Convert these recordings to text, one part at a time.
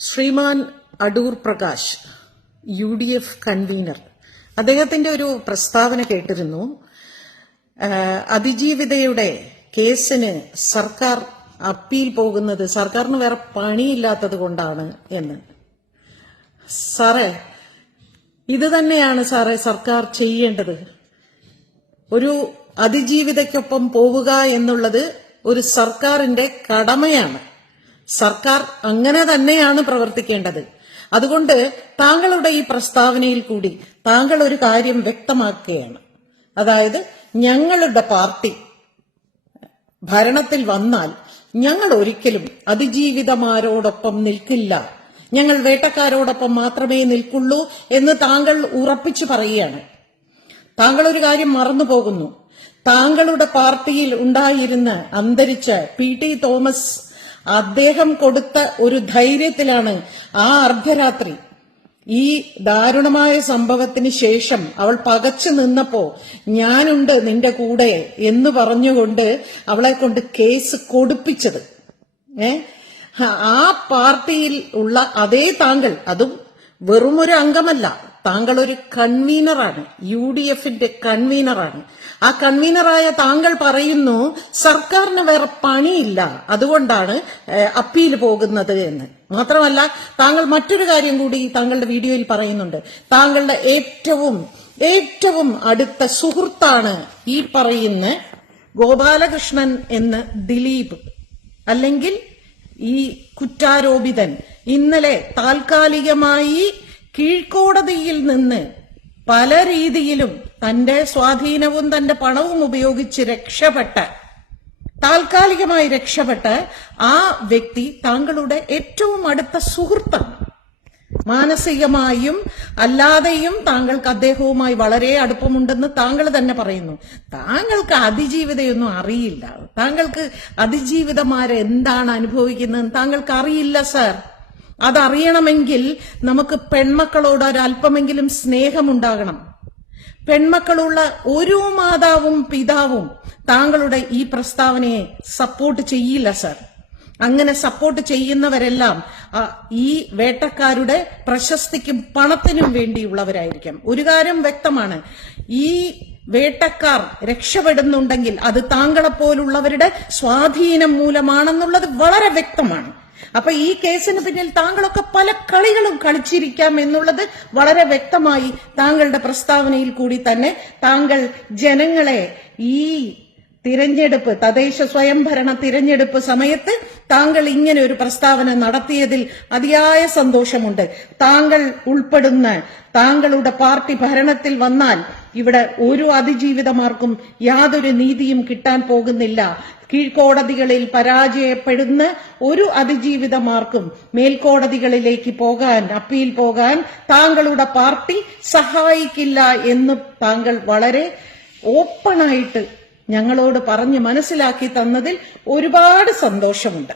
ശ്രീമാൻ Adoor Prakash UDF convener അദ്ദേഹത്തിന്റെ ഒരു പ്രസ്താവന കേട്ടിരുന്നു. അതിജീവിതയുടെ കേസിന് സർക്കാർ അപ്പീൽ പോകുന്നത് സർക്കാരിന് വേറെ പണിയില്ലാത്തത് കൊണ്ടാണ് എന്ന്. സാറേ, ഇത് തന്നെയാണ് സാറേ സർക്കാർ ചെയ്യേണ്ടത്. ഒരു അതിജീവിതയ്ക്കൊപ്പം പോവുക എന്നുള്ളത് ഒരു സർക്കാരിന്റെ കടമയാണ്. സർക്കാർ അങ്ങനെ തന്നെയാണ് പ്രവർത്തിക്കേണ്ടത്. അതുകൊണ്ട് താങ്കളുടെ ഈ പ്രസ്താവനയിൽ കൂടി താങ്കൾ ഒരു കാര്യം വ്യക്തമാക്കുകയാണ്. അതായത് ഞങ്ങളുടെ പാർട്ടി ഭരണത്തിൽ വന്നാൽ ഞങ്ങൾ ഒരിക്കലും അതിജീവിതമാരോടൊപ്പം നിൽക്കില്ല, ഞങ്ങൾ വേട്ടക്കാരോടൊപ്പം മാത്രമേ നിൽക്കുള്ളൂ എന്ന് താങ്കൾ ഉറപ്പിച്ചു പറയുകയാണ്. താങ്കൾ ഒരു കാര്യം മറന്നു പോകുന്നു. താങ്കളുടെ പാർട്ടിയിൽ ഉണ്ടായിരുന്ന അന്തരിച്ച PT തോമസ് അദ്ദേഹം കൊടുത്ത ഒരു ധൈര്യത്തിലാണ് ആ അർദ്ധരാത്രി ഈ ദാരുണമായ സംഭവത്തിന് ശേഷം അവൾ പകച്ചു നിന്നപ്പോ ഞാനുണ്ട് നിന്റെ കൂടെ എന്ന് പറഞ്ഞുകൊണ്ട് അവളെ കൊണ്ട് കേസ് കൊടുപ്പിച്ചത്. ആ പാർട്ടിയിൽ ഉള്ള അതേ താങ്കൾ, അതും വെറുമൊരു അംഗമല്ല, താങ്കൾ ഒരു കൺവീനറാണ്, UDFന്റെ കൺവീനറാണ്. ആ കൺവീനറായ താങ്കൾ പറയുന്നു സർക്കാരിന് വേറെ പണിയില്ല, അതുകൊണ്ടാണ് അപ്പീൽ പോകുന്നത് എന്ന്. മാത്രമല്ല താങ്കൾ മറ്റൊരു കാര്യം കൂടി താങ്കളുടെ വീഡിയോയിൽ പറയുന്നുണ്ട്. താങ്കളുടെ ഏറ്റവും അടുത്ത സുഹൃത്താണ് ഈ പറയുന്ന ഗോപാലകൃഷ്ണൻ എന്ന ദിലീപ്, അല്ലെങ്കിൽ ഈ കുറ്റാരോപിതൻ. ഇന്നലെ താൽക്കാലികമായി കീഴ്ക്കോടതിയിൽ നിന്ന് പല രീതിയിലും തന്റെ സ്വാധീനവും തന്റെ പണവും ഉപയോഗിച്ച് താൽക്കാലികമായി രക്ഷപ്പെട്ട ആ വ്യക്തി താങ്കളുടെ ഏറ്റവും അടുത്ത സുഹൃത്താണ്. മാനസികമായും അല്ലാതെയും താങ്കൾക്ക് അദ്ദേഹവുമായി വളരെ അടുപ്പമുണ്ടെന്ന് താങ്കൾ തന്നെ പറയുന്നു. താങ്കൾക്ക് അതിജീവിതയൊന്നും അറിയില്ല. താങ്കൾക്ക് അതിജീവിതമാരെ എന്താണ് അനുഭവിക്കുന്നതെന്ന് താങ്കൾക്ക് അറിയില്ല സർ. അതറിയണമെങ്കിൽ നമുക്ക് പെൺമക്കളോട് ഒരല്പമെങ്കിലും സ്നേഹമുണ്ടാകണം. പെൺമക്കളുള്ള ഒരു മാതാവും പിതാവും താങ്കളുടെ ഈ പ്രസ്താവനയെ സപ്പോർട്ട് ചെയ്യില്ല സർ. അങ്ങനെ സപ്പോർട്ട് ചെയ്യുന്നവരെല്ലാം ഈ വേട്ടക്കാരുടെ പ്രശസ്തിക്കും പണത്തിനും വേണ്ടിയുള്ളവരായിരിക്കും. ഒരു കാര്യം വ്യക്തമാണ്, ഈ വേട്ടക്കാർ രക്ഷപ്പെടുന്നുണ്ടെങ്കിൽ അത് താങ്കളെപ്പോലുള്ളവരുടെ സ്വാധീനം മൂലമാണെന്നുള്ളത് വളരെ വ്യക്തമാണ്. അപ്പൊ ഈ കേസിന് പിന്നിൽ താങ്കളൊക്കെ പല കളികളും കളിച്ചിരിക്കാം എന്നുള്ളത് വളരെ വ്യക്തമായി താങ്കളുടെ പ്രസ്താവനയിൽ കൂടി തന്നെ താങ്കൾ ജനങ്ങളെ ഈ തിരഞ്ഞെടുപ്പ്, തദ്ദേശ സ്വയംഭരണ തിരഞ്ഞെടുപ്പ് സമയത്ത് താങ്കൾ ഇങ്ങനെ ഒരു പ്രസ്താവന നടത്തിയതിൽ അതിയായ സന്തോഷമുണ്ട്. താങ്കൾ ഉൾപ്പെടുന്ന താങ്കളുടെ പാർട്ടി ഭരണത്തിൽ വന്നാൽ ഇവിടെ ഒരു അതിജീവിതമാർക്കും യാതൊരു നീതിയും കിട്ടാൻ പോകുന്നില്ല. കീഴ്ക്കോടതികളിൽ പരാജയപ്പെടുന്ന ഒരു അതിജീവിതമാർക്കും മേൽക്കോടതികളിലേക്ക് പോകാൻ, അപ്പീൽ പോകാൻ താങ്കളുടെ പാർട്ടി സഹായിക്കില്ല എന്ന് താങ്കൾ വളരെ ഓപ്പണായിട്ട് ഞങ്ങളോട് പറഞ്ഞ് മനസ്സിലാക്കി തന്നതിൽ ഒരുപാട് സന്തോഷമുണ്ട്.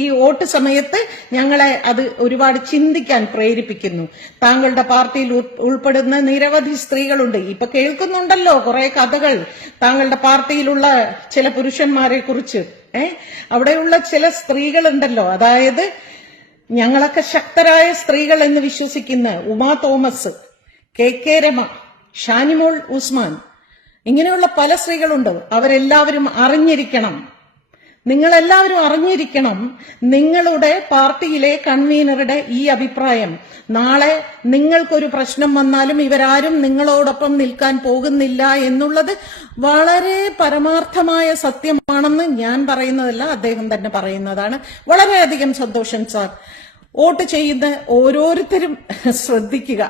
ഈ വോട്ട് സമയത്ത് ഞങ്ങളെ അത് ഒരുപാട് ചിന്തിക്കാൻ പ്രേരിപ്പിക്കുന്നു. താങ്കളുടെ പാർട്ടിയിൽ ഉൾപ്പെടുന്ന നിരവധി സ്ത്രീകളുണ്ട്. ഇപ്പൊ കേൾക്കുന്നുണ്ടല്ലോ കുറെ കഥകൾ താങ്കളുടെ പാർട്ടിയിലുള്ള ചില പുരുഷന്മാരെ കുറിച്ച്. അവിടെയുള്ള ചില സ്ത്രീകളുണ്ടല്ലോ, അതായത് ഞങ്ങളൊക്കെ ശക്തരായ സ്ത്രീകൾ എന്ന് വിശ്വസിക്കുന്ന ഉമാ തോമസ്, KK രമ, ഷാനിമോൾ ഉസ്മാൻ, ഇങ്ങനെയുള്ള പല സ്ത്രീകളുണ്ട്. അവരെല്ലാവരും അറിഞ്ഞിരിക്കണം, നിങ്ങളെല്ലാവരും അറിഞ്ഞിരിക്കണം നിങ്ങളുടെ പാർട്ടിയിലെ കൺവീനറുടെ ഈ അഭിപ്രായം. നാളെ നിങ്ങൾക്കൊരു പ്രശ്നം വന്നാലും ഇവരാരും നിങ്ങളോടൊപ്പം നിൽക്കാൻ പോകുന്നില്ല എന്നുള്ളത് വളരെ പരമാർത്ഥമായ സത്യമാണെന്ന് ഞാൻ പറയുന്നതല്ല, അദ്ദേഹം തന്നെ പറയുന്നതാണ്. വളരെയധികം സന്തോഷം സാർ. വോട്ട് ചെയ്യുന്ന ഓരോരുത്തരും ശ്രദ്ധിക്കുക,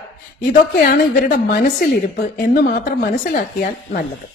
ഇതൊക്കെയാണ് ഇവരുടെ മനസ്സിലിരിപ്പ് എന്ന് മാത്രം മനസ്സിലാക്കിയാൽ നല്ലത്.